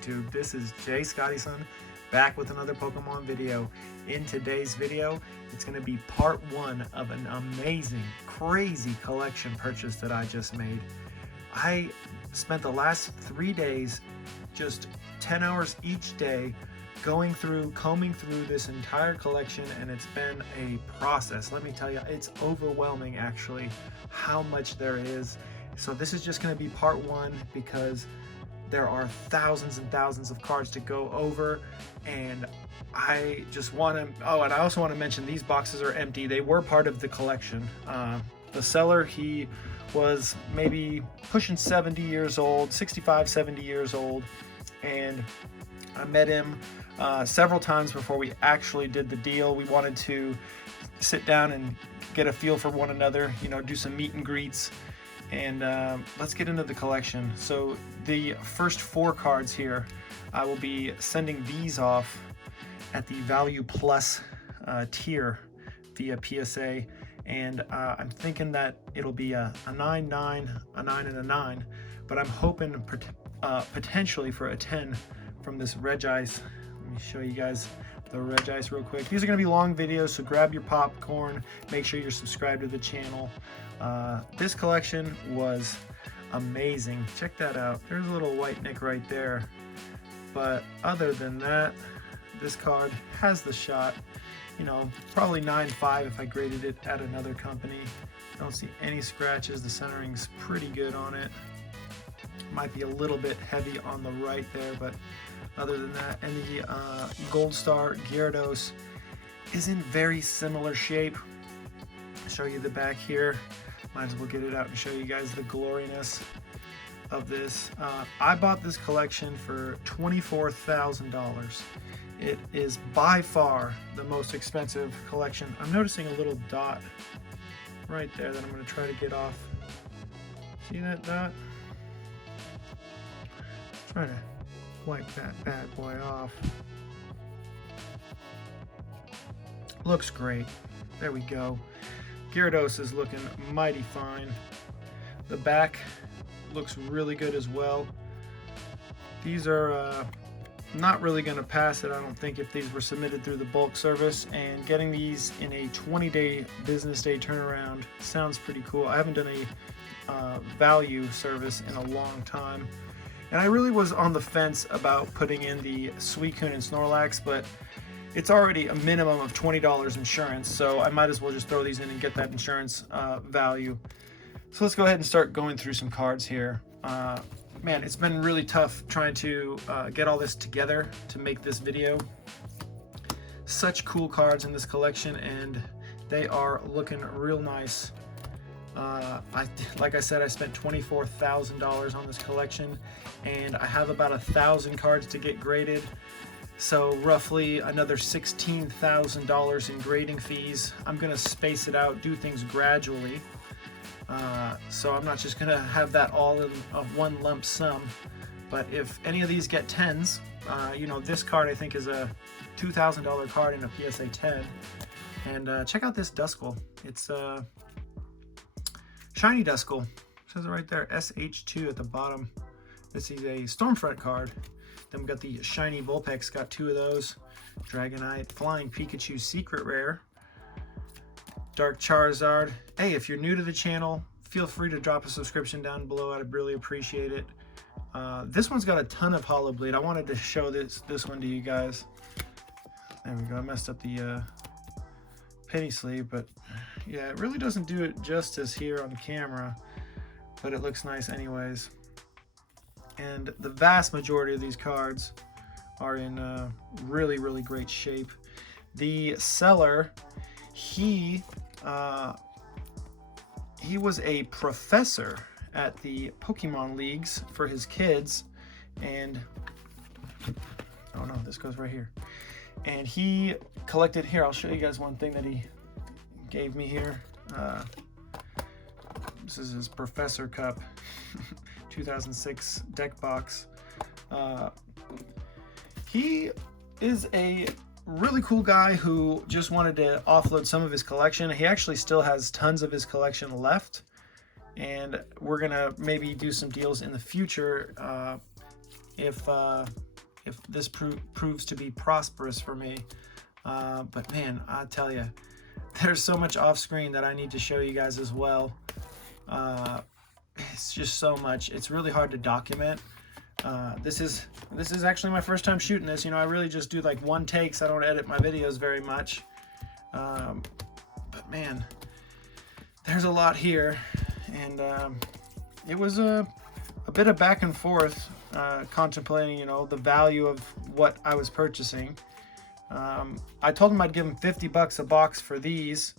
YouTube? This is Jay Scottyson back with another Pokemon video. In today's video, it's going to be part one of an amazing, crazy collection purchase that I just made. I spent the last 3 days, just 10 hours each day, combing through this entire collection, and it's been a process. Let me tell you, it's overwhelming actually how much there is. So this is just going to be part one because there are thousands and thousands of cards to go over, and I just want to, and I also want to mention these boxes are empty. They were part of the collection. The seller, he was maybe pushing 70 years old, 65, 70 years old, and I met him several times before we actually did the deal. We wanted to sit down and get a feel for one another, you know, do some meet and greets, and let's get into the collection. So the first 4 cards here, I will be sending these off at the Value Plus tier via PSA, and I'm thinking that it'll be a 9, 9, a 9, and a 9, but I'm hoping potentially for a 10 from this Regice. Let me show you guys the Regice real quick. These are going to be long videos, so grab your popcorn, make sure you're subscribed to the channel. This collection was amazing. Check that out. There's a little white nick right there, but other than that, this card has the shot. You know, probably 9.5 if I graded it at another company. Don't see any scratches. The centering's pretty good on it. Might be a little bit heavy on the right there, but other than that, and the Gold Star Gyarados is in very similar shape. I'll show you the back here. Might as well get it out and show you guys the gloriness of this. I bought this collection for $24,000. It is by far the most expensive collection. I'm noticing a little dot right there that I'm going to try to get off. See that dot? Try to wipe that bad boy off. Looks great. There we go. Gyarados is looking mighty fine. The back looks really good as well. These are not really going to pass it, I don't think, if these were submitted through the bulk service, and getting these in a 20-day business day turnaround sounds pretty cool. I haven't done a value service in a long time, and I really was on the fence about putting in the Suicune and Snorlax, but it's already a minimum of $20 insurance, so I might as well just throw these in and get that insurance value. So let's go ahead and start going through some cards here. Man, it's been really tough trying to get all this together to make this video. Such cool cards in this collection, and they are looking real nice. Like I said, I spent $24,000 on this collection, and I have about 1,000 cards to get graded. So roughly another $16,000 in grading fees. I'm gonna space it out, do things gradually. So I'm not just gonna have that all in one lump sum, but if any of these get 10s, you know, this card I think is a $2,000 card in a PSA 10. And check out this Duskull. It's a shiny Duskull. It says it right there, SH2 at the bottom. This is a Stormfront card. Then we've got the shiny Vulpix, got 2 of those. Dragonite, Flying Pikachu Secret Rare. Dark Charizard. Hey, if you're new to the channel, feel free to drop a subscription down below. I'd really appreciate it. This one's got a ton of Hollow Bleed. I wanted to show this one to you guys. There we go. I messed up the penny sleeve, but yeah, it really doesn't do it justice here on camera, but it looks nice anyways. And the vast majority of these cards are in really, really great shape. The seller, he was a professor at the Pokemon leagues for his kids, and oh no, this goes right here. And he collected, here, I'll show you guys one thing that he gave me here. This is his Professor Cup 2006 deck box. He is a really cool guy who just wanted to offload some of his collection. He actually still has tons of his collection left, and we're gonna maybe do some deals in the future if if this proves to be prosperous for me. But man, I tell you, there's so much off screen that I need to show you guys as well. It's just so much. It's really hard to document. This is actually my first time shooting this. You know, I really just do like one takes. I don't edit my videos very much. But man, there's a lot here, and it was a bit of back and forth, contemplating, you know, the value of what I was purchasing. I told him I'd give him $50 a box for these,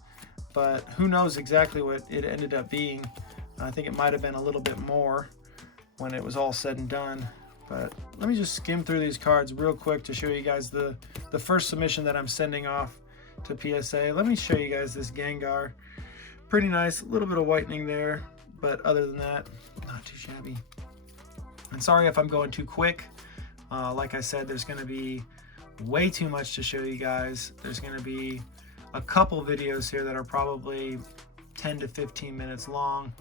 but who knows exactly what it ended up being. I think it might have been a little bit more when it was all said and done. But let me just skim through these cards real quick to show you guys the first submission that I'm sending off to PSA. Let me show you guys this Gengar. Pretty nice, a little bit of whitening there, but other than that, not too shabby. And sorry if I'm going too quick. Like I said, there's gonna be way too much to show you guys. There's gonna be a couple videos here that are probably 10 to 15 minutes long.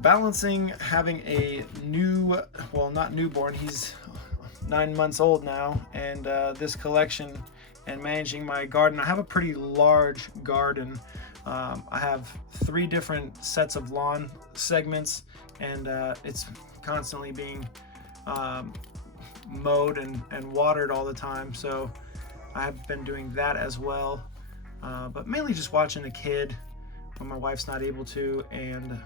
Balancing having a new, well, not newborn, he's 9 months old now, and this collection and managing my garden. I have a pretty large garden. I have 3 different sets of lawn segments, and it's constantly being mowed and watered all the time, so I've been doing that as well, but mainly just watching the kid when my wife's not able to, and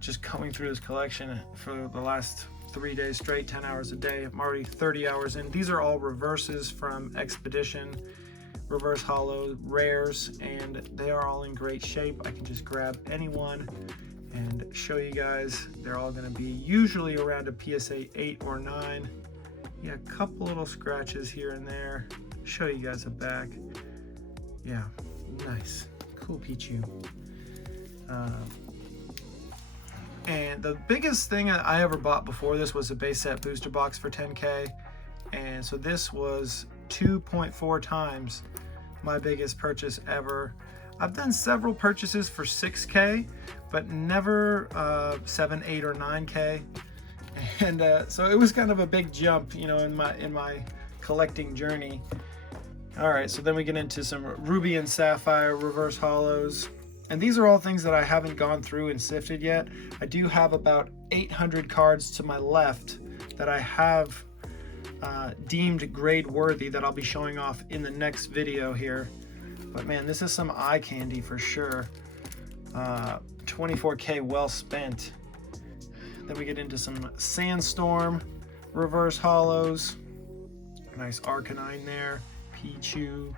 just coming through this collection for the last 3 days straight, 10 hours a day. I'm already 30 hours in. These are all reverses from Expedition, reverse hollow rares, and they are all in great shape. I can just grab any one and show you guys. They're all going to be usually around a PSA 8 or 9. Yeah, a couple little scratches here and there. Show you guys a back. Yeah, nice. Cool Pichu. And the biggest thing I ever bought before this was a base set booster box for 10K. And so this was 2.4 times my biggest purchase ever. I've done several purchases for 6K, but never 7, 8, or 9K. And so it was kind of a big jump, you know, in my collecting journey. All right, so then we get into some Ruby and Sapphire reverse hollows. And these are all things that I haven't gone through and sifted yet. I do have about 800 cards to my left that I have deemed grade worthy that I'll be showing off in the next video here. But man, this is some eye candy for sure. 24K well spent. Then we get into some Sandstorm reverse hollows. Nice Arcanine there. Pichu.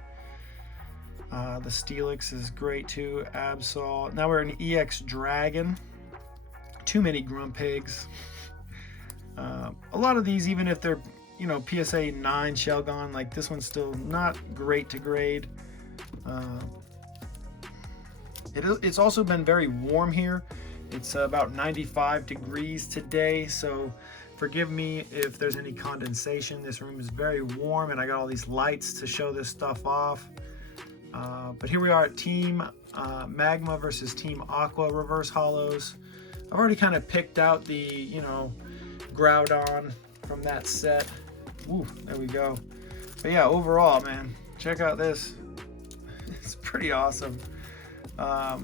The Steelix is great too. Absol. Now we're an EX Dragon. Too many Grumpigs. A lot of these, even if they're, you know, PSA 9 Shelgon, like this one's still not great to grade. It's also been very warm here. It's about 95 degrees today, so forgive me if there's any condensation. This room is very warm, and I got all these lights to show this stuff off. But here we are at Team Magma versus Team Aqua reverse hollows. I've already kind of picked out the, you know, Groudon from that set. Ooh, there we go. But yeah, overall, man, check out this. It's pretty awesome. Yeah,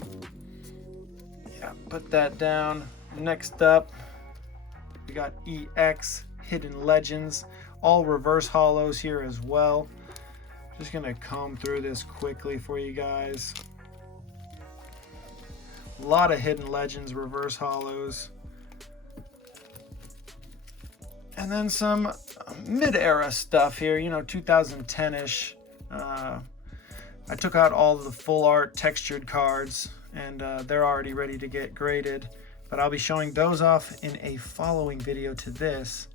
put that down. Next up, we got EX Hidden Legends, all reverse hollows here as well. Just gonna comb through this quickly for you guys. A lot of Hidden Legends reverse hollows. And then some mid-era stuff here, you know, 2010-ish. I took out all of the full art textured cards, and they're already ready to get graded. But I'll be showing those off in a following video to this.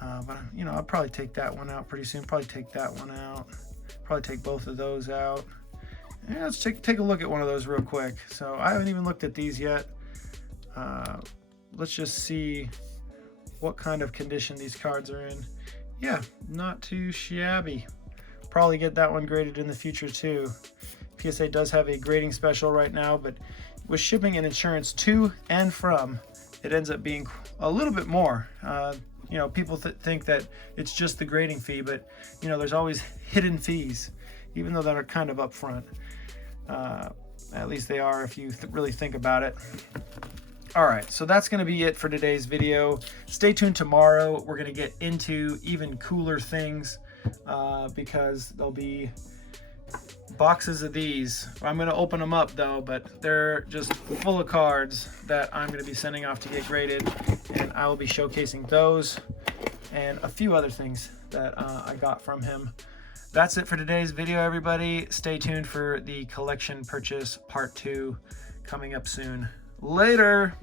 But, you know, I'll probably take that one out pretty soon. Probably take that one out. Probably take both of those out. Yeah, let's take a look at one of those real quick. So I haven't even looked at these yet. Let's just see what kind of condition these cards are in. Yeah, not too shabby. Probably get that one graded in the future too. PSA does have a grading special right now, but with shipping and insurance to and from, it ends up being a little bit more. You know, people think that it's just the grading fee, but you know, there's always hidden fees, even though that are kind of upfront. At least they are if you really think about it. All right, so that's going to be it for today's video. Stay tuned tomorrow. We're going to get into even cooler things because there'll be boxes of these. I'm going to open them up though, but they're just full of cards that I'm going to be sending off to get graded, and I will be showcasing those and a few other things that I got from him. That's it for today's video, everybody. Stay tuned for the collection purchase part 2 coming up soon. Later.